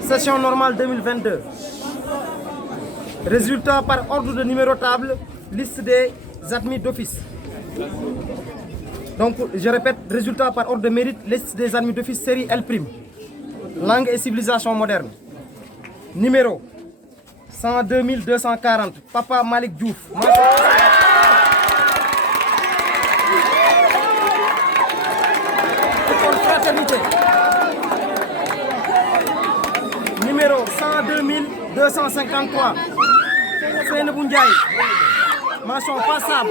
Session normale 2022. Résultat par ordre de numérotable, liste des admis d'office. Donc, je répète, résultat par ordre de mérite, liste des admis d'office, série L'. Langue et civilisation moderne. Numéro 102 240, Papa Malik Diouf. École Fraternité. Numéro 102 253, Seynabou Ndiaye. Mention passable.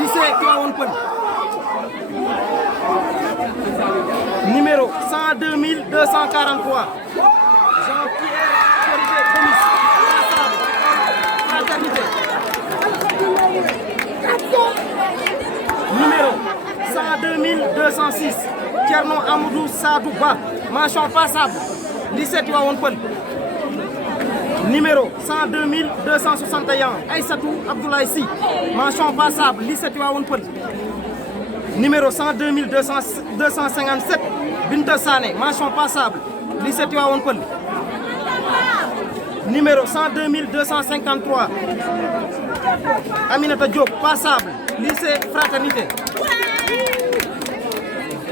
Lycée Tivaouane Peulh. Numéro 102 243, Jean-Pierre Corrigé Gomis. Passable. Fraternité. Numéro 102 206, Thierno Amadou Sadou Ba. Mention passable. Lycée Tivaouane Peulh. Numéro 102 261, Aïssatou Abdoulaye Sy. Mention passable. Lycée Tivaouane Peulh. Numéro 102 257, Binta Sané. Mention passable. Lycée Tivaouane Peulh. Numéro 102 253, Aminata Diop. Passable. Lycée Fraternité.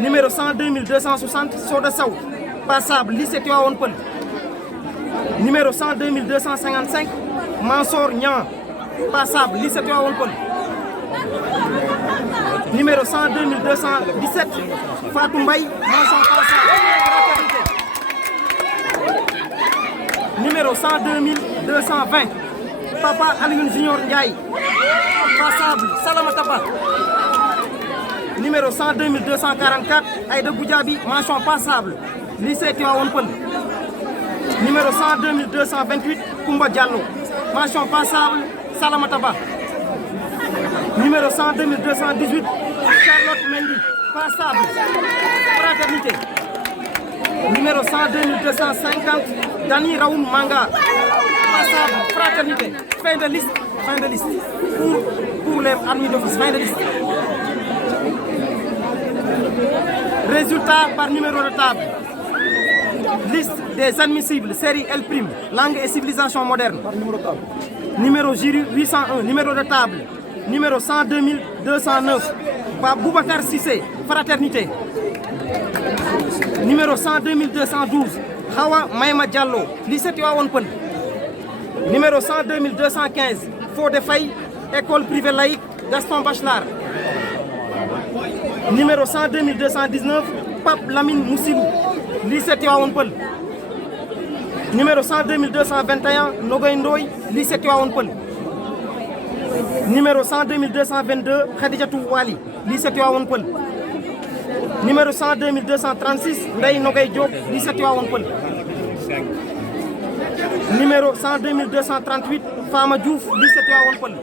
Numéro 102 260, Soda Sow. Passable. Lycée Tivaouane Peulh. Numéro 102 255, Mansour Niang. Passable. Lycée Tivaouane Peulh. Numéro 102 217, Fatou Mbaye. Mention passable. Fraternité. Numéro 102 220, Papa Alioune Junior Ndiaye. Passable. Salamata Ba. Numéro 102 244, Aïda Goudiaby. Mention passable. Lycée Tivaouane Peulh. Numéro 102 228, Koumba Diallo. Mention passable. Salamata Ba. Numéro 102 218, Charlotte Mendy. Passable. Fraternité. Numéro 102 250, Dani Raoul Manga. Passable. Fraternité. Fin de liste. Fin de liste. Pour les admis d'office. Fin de liste. Résultat par numéro de table. Liste des admissibles, série L', langue et civilisation moderne. Numéro jury 801, numéro de table. Numéro 102 209, Boubacar Sissé, Fraternité. Numéro 102 212, Hawa Maïma Diallo, lycée Tivaouane Peulh. Numéro 102 215, Fodé Faye, école privée laïque Gaston Bachelard. Numéro 102 219, Pape Lamine Moussilou, lycée Tivaouane Peulh. Numéro 102 221, Nogoy Ndoye, lycée Tivaouane Peulh. Numéro 102 222, Khadijatou Wali, lycée Tivaouane Peulh. Numéro 102 236, Ndeye Nogay Diop, lycée Tivaouane Peulh. Numéro 102 238, Fama Diouf, lycée Tivaouane Peulh.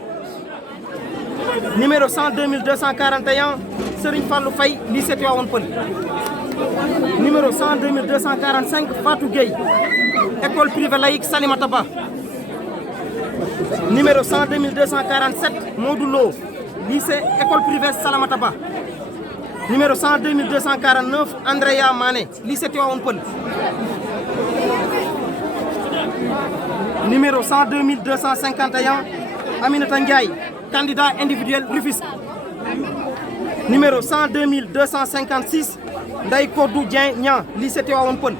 Numéro 102 241, Serigne Fallou Faye, lycée Tivaouane Peulh. Numéro 102 245, Fatou Gueye, école privée laïque Salimata Ba. Numéro 102 247, Modoulo, lycée école privée Salamata Ba. Numéro 102 249, Andrea Mané, lycée Tivaouane Peulh. Numéro 102 251, Aminata Ndiaye, candidat individuel Rufisque. Numéro 102 256, Ndaye Kodou Dieng Niang, lycée Tivaouane Peulh.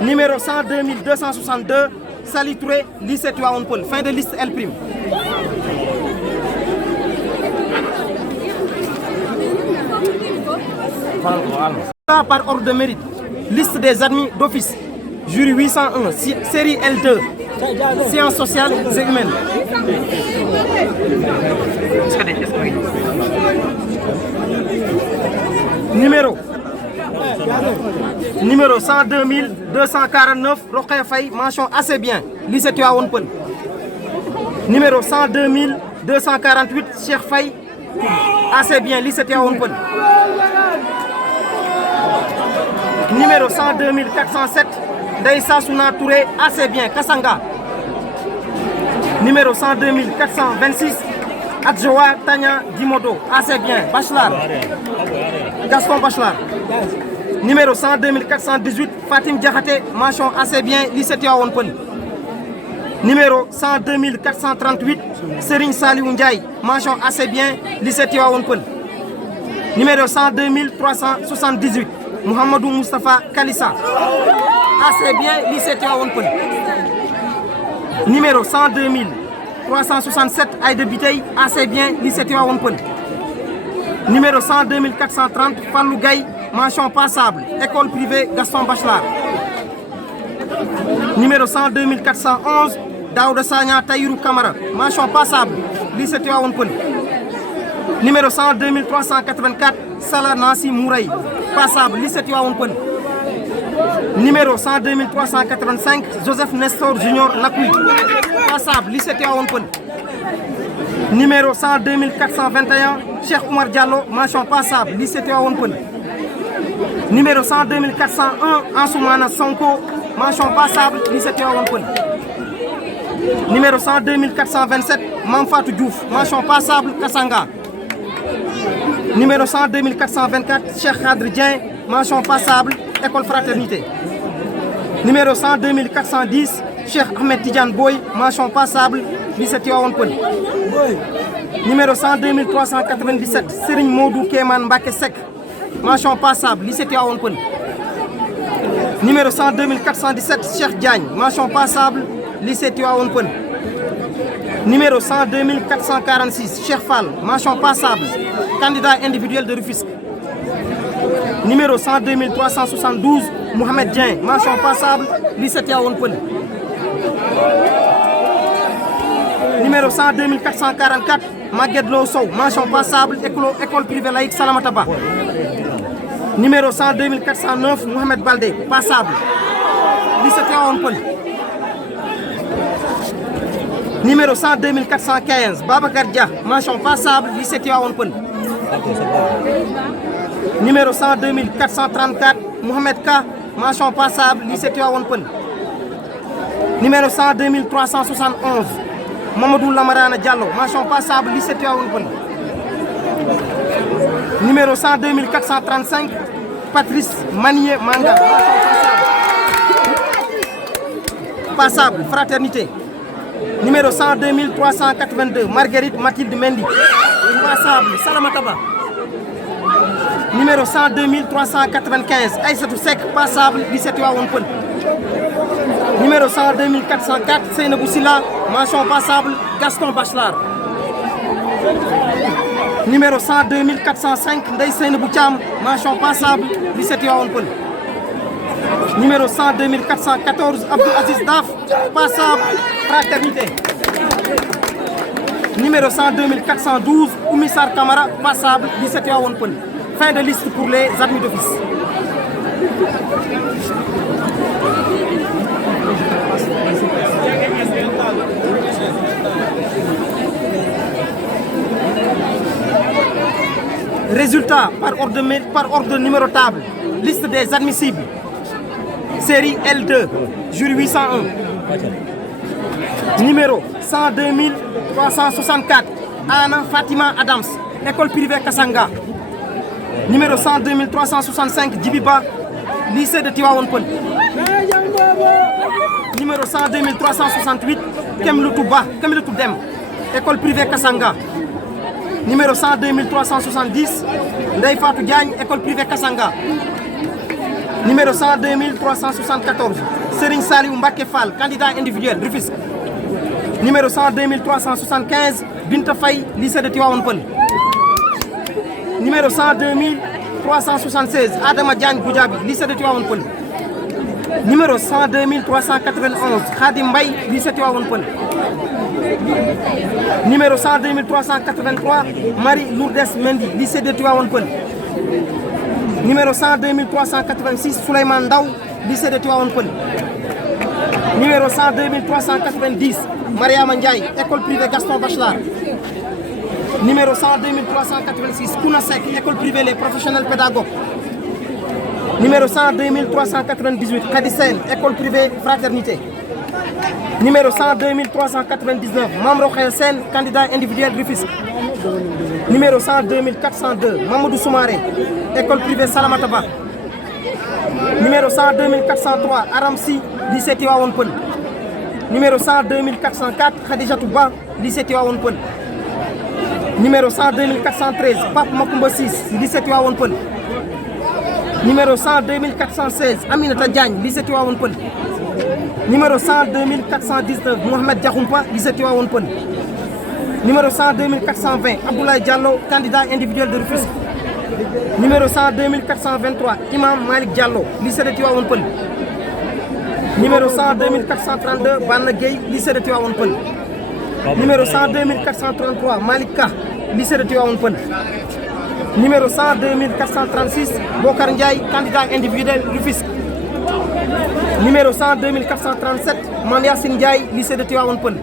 Numéro 102 262, Sali Touré, lycée Tivaouane Peulh. Fin de liste L'. Par ordre de mérite, liste des admis d'office. Jury 801, série L2, sciences sociales et humaines. Numéro 102 249, Rokhaya Faye, mention assez bien, lycée Tivaouane Peulh. Numéro 102 248, Cheikh Faye, assez bien, lycée Tivaouane Peulh. Numéro 102 407, Daïssa Souna Touré, assez bien, Kassanga. Numéro 102 426, Adjoa Tanya Dimodo, assez bien, Bachelard. Gaston Bachelard. Numéro 102 418, Fatim Diakhaté, mention assez bien, lycée Tivaouane Peulh. Numéro 102 438, Serigne Saliou Ndiaye, mention assez bien, lycée Tivaouane Peulh. Numéro 102 378, Mohamedou Moustapha Kalissa, assez bien, lycée Tivaouane Peulh. Numéro 102 367, Aïda Bitey, assez bien, lycée Tivaouane Peulh. Numéro 102 430, Fallou Gaye, mention passable, école privée Gaston Bachelard. Numéro 102 411, Daouda Sagna Taïrou Kamara, mention passable, lycée Tivaouane Peulh. Numéro 102 384, Salah Nancy Mouraï, passable, lycée Tivaouane Peulh. Numéro 102 385, Joseph Nestor Junior Nakoui, passable, lycée Tivaouane Peulh. Numéro 102 421, Cheikh Oumar Diallo, mention passable, lycée Tivaouane Peulh. Numéro 102 401, Ansoumana Sonko, mention passable, lycée Tivaouane Peulh. Numéro 102 427, Mamfatou Diouf, mention passable, Kassanga. Numéro 102 424, Cheikh Khadr Dien, mention passable, école fraternité. Numéro 102 410, Cheikh Ahmed Tidiane Boy, mention passable, lycée Tivaouane Peulh. Numéro 102 397, Serigne Modou Kéman Mbaké Sek, mention passable, lycée Tivaouane Peulh. Numéro 102 417, Cheikh Diagne, mention passable, lycée Tivaouane Peulh. Numéro 102 446, Cheikh Fall, mention passable, candidat individuel de Rufisque. Numéro 102 372, Mohamed Dien, mention passable, lycée Tivaouane Peulh. Numéro 102 444, Maguette Lo Sow, mention passable, école privée laïque Salamata Ba. Numéro 102 409, Mohamed Baldé, passable, lycée Tivaouane Peulh. Numéro 102 415, Babacar Dia, mention passable, lycée Tivaouane Peulh. Numéro 102 434, Mohamed Ka, mention passable, lycée Tivaouane Peulh. Numéro 102 371, Mamadou Lamarana Diallo, mention passable, lycée Tivaouane Peulh. Numéro 102 435, Patrice Manier Manga, passable, fraternité. Numéro 102 382, Marguerite Mathilde Mendy, passable, Salamata Ba. Numéro 102 395, Aïssatou Sek, passable, lycée Tivaouane Peulh. Numéro 102 404, Seynabou Silla, mention passable, Gaston Bachelard. Numéro 102 405, Ndeye Seynabou Thiam, mention passable, lycée Tivaouane Peulh. Numéro 102 414, Abdou Aziz Daf, passable, fraternité. Numéro 102 412, Oumissar Kamara, passable, lycée Tivaouane Peulh. Fin de liste pour les admis d'office. Résultat par ordre numérotable. Liste des admissibles. Série L2, jury 801. Numéro 102 364, Anna Fatima Adams, école privée Kassanga. Numéro 102 365, Djibiba, lycée de Tivaouane Peulh. Numéro 102 368, Kemlutou Dem, école privée Kassanga. Numéro 102 370, Ndeye Fatou Diagne, école privée Kassanga. Numéro 102 374, Serigne Saliou Mbaké Fall, candidat individuel, Rufisque. Numéro 102 375, Binta Faye, lycée de Tivaouane Peulh. Numéro 102 376, Adama Diagne Goudiaby, lycée de Tivaouane Peulh. Numéro 102 391, Khadim Mbaye, lycée de Tivaouane Peulh. Numéro 102 383, Marie Lourdes Mendy, lycée de Tivaouane Peulh. Numéro 102 386, Souleymane Ndaw, lycée de Tivaouane Peulh. Numéro 102 390, Mariama Ndiaye, école privée Gaston Bachelard. Numéro 102 386, Kouna Sek, école privée les professionnels pédagogues. Numéro 102 398, Khady Sène, école privée Fraternité. Numéro 102 399, Mamro Sen, candidat individuel Rufisque. Numéro 102 402, Mamadou Soumaré, école privée Salamata Ba. Numéro 102 403, Aramsi, lycée Tivaouane Peulh. Numéro 102 404, Khadijatou Ba, lycée Tivaouane Peulh. Numéro 102 413, Pape Makoumba 6, lycée Tivaouane Peulh. Numéro 102 416, Aminata Diagne, lycée Tivaouane Peulh. Numéro 102 419, Mohamed Diakhoumpa, lycée Tivaouane Peulh. Numéro 102 420, Abdoulaye Diallo, candidat individuel de Rufisque. Numéro 102 423, Imam Malik Diallo, lycée de Tivaouane Peulh. Numéro 102 432, Banna Gueye, lycée de Tivaouane Peulh. Numéro 102 433, Malik Ka, lycée de Tivaouane Peulh. Numéro 102 436, Bokar Ndiaye, candidat individuel Rufisque. Numéro 102 437, Mame Yassine Ndiaye, lycée de Tivaouane Peulh.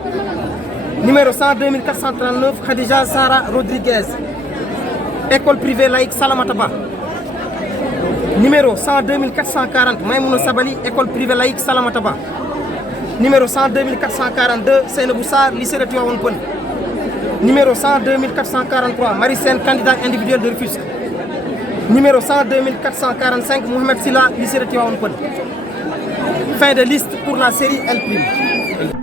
Numéro 102 439, Khadija Sara Rodriguez, école privée laïque Salamata Ba. Numéro 102 440, Maïmouna Sabali, école privée laïque Salamata Ba. Numéro 102 442, Seynabou Sarr, lycée de Tivaouane Peulh. Numéro 102 443, Marie Sène, candidat individuel de Rufisque. Numéro 102 445, Mohamed Silla, lycée de Tivaouane Peulh. Fin de liste pour la série L'.